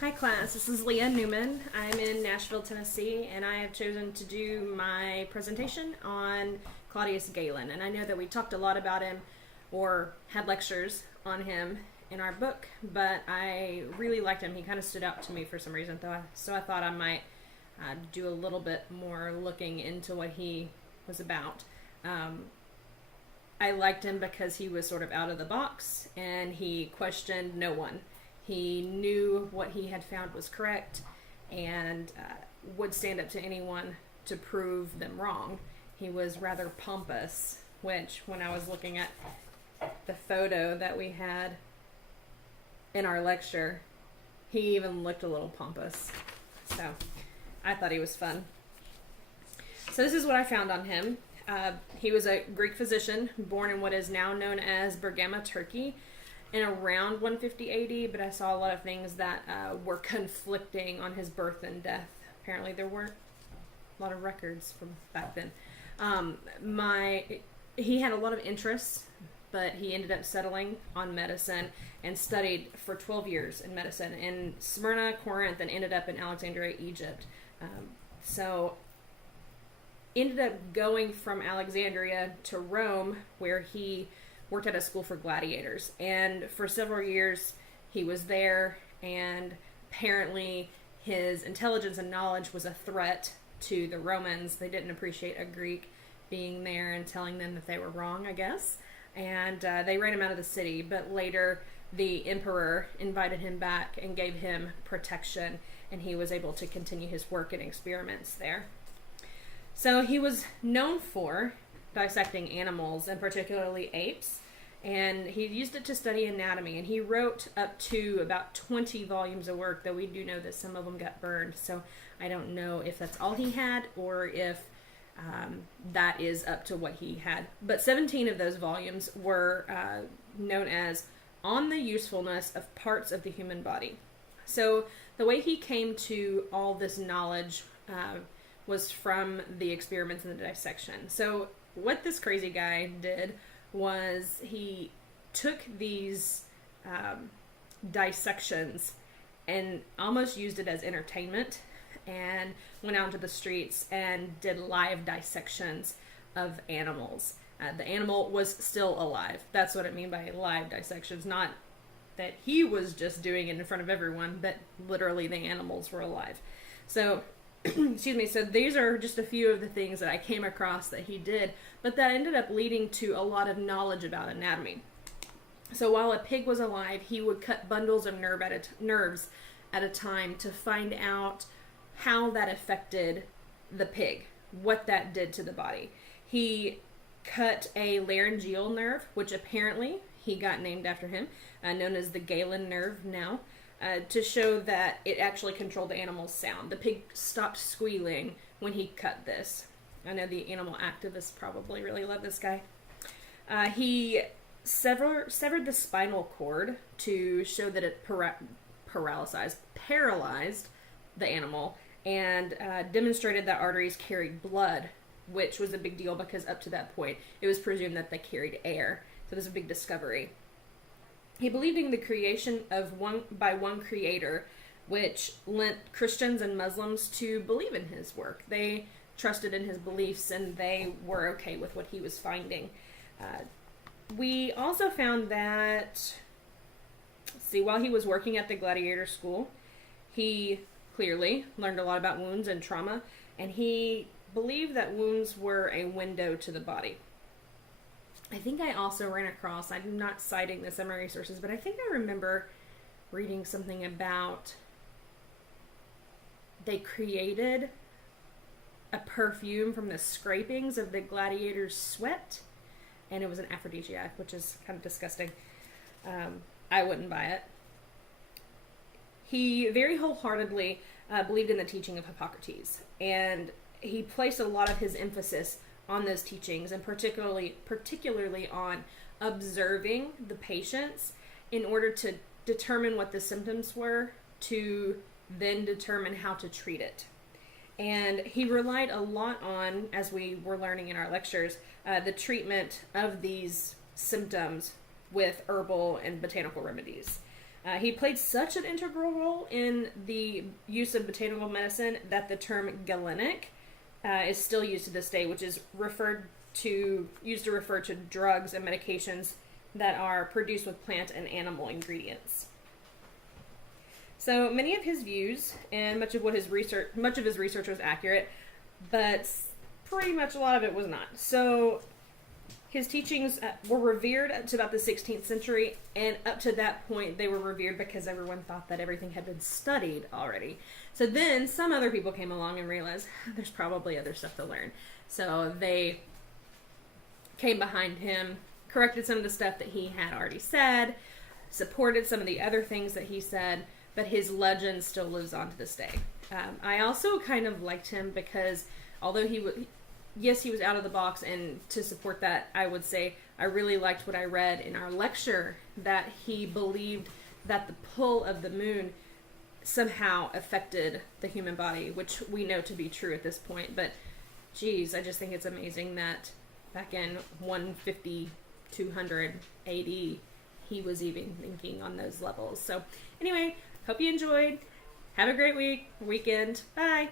Hi class, this is Leah Newman. I'm in Nashville, Tennessee, and I have chosen to do my presentation on Claudius Galen. And I know that we talked a lot about him or had lectures on him in our book, but I really liked him. He kind of stood out to me for some reason, so I thought I might do a little bit more looking into what he was about. I liked him because he was sort of out of the box and he questioned no one. He knew what he had found was correct and would stand up to anyone to prove them wrong. He was rather pompous, which when I was looking at the photo that we had in our lecture, he even looked a little pompous. So I thought he was fun. So this is what I found on him. He was a Greek physician born in what is now known as Bergama, Turkey, in around 150 AD, but I saw a lot of things that were conflicting on his birth and death. Apparently there weren't a lot of records from back then. He had a lot of interests, but he ended up settling on medicine and studied for 12 years in medicine in Smyrna, Corinth, and ended up in Alexandria, Egypt. So ended up going from Alexandria to Rome, where he worked at a school for gladiators, and for several years he was there, and apparently his intelligence and knowledge was a threat to the Romans. They didn't appreciate a Greek being there and telling them that they were wrong, I guess, and they ran him out of the city, but later the emperor invited him back and gave him protection, and he was able to continue his work and experiments there. So he was known for dissecting animals, and particularly apes, and he used it to study anatomy, and he wrote up to about 20 volumes of work, though we do know that some of them got burned, so I don't know if that's all he had or if that is up to what he had. But 17 of those volumes were known as On the Usefulness of Parts of the Human Body. So the way he came to all this knowledge was from the experiments and the dissection. So what this crazy guy did was he took these dissections and almost used it as entertainment, and went out into the streets and did live dissections of animals. The animal was still alive. That's what I mean by live dissections. Not that he was just doing it in front of everyone, but literally the animals were alive. So excuse me, so these are just a few of the things that I came across that he did, but that ended up leading to a lot of knowledge about anatomy. So while a pig was alive, he would cut bundles of nerves at a time to find out how that affected the pig, what that did to the body. He cut a laryngeal nerve, which apparently he got named after him, known as the Galen nerve now, to show that it actually controlled the animal's sound. The pig stopped squealing when he cut this. I know the animal activists probably really love this guy. He severed the spinal cord to show that it paralyzed the animal, and demonstrated that arteries carried blood, which was a big deal because up to that point it was presumed that they carried air. So this is a big discovery. He believed in the creation of one creator, which lent Christians and Muslims to believe in his work. They trusted in his beliefs, and they were okay with what he was finding. We also found that, while he was working at the gladiator school, he clearly learned a lot about wounds and trauma, and he believed that wounds were a window to the body. I think I also ran across, I'm not citing this in my resources, but I think I remember reading something about they created a perfume from the scrapings of the gladiators' sweat, and it was an aphrodisiac, which is kind of disgusting. I wouldn't buy it. He very wholeheartedly believed in the teaching of Hippocrates, and he placed a lot of his emphasis on those teachings, and particularly on observing the patients in order to determine what the symptoms were, to then determine how to treat it. And he relied a lot on, as we were learning in our lectures, the treatment of these symptoms with herbal and botanical remedies. He played such an integral role in the use of botanical medicine that the term Galenic is still used to this day, which is used to refer to drugs and medications that are produced with plant and animal ingredients. So many of his views and much of his research was accurate, but pretty much a lot of it was not. So his teachings were revered up to about the 16th century, and up to that point they were revered because everyone thought that everything had been studied already. So then some other people came along and realized there's probably other stuff to learn. So they came behind him, corrected some of the stuff that he had already said, supported some of the other things that he said, but his legend still lives on to this day. I also kind of liked him because although he was out of the box, and to support that, I would say I really liked what I read in our lecture, that he believed that the pull of the moon somehow affected the human body, which we know to be true at this point. But geez, I just think it's amazing that back in 150, 200 AD, he was even thinking on those levels. So anyway, hope you enjoyed. Have a great weekend. Bye.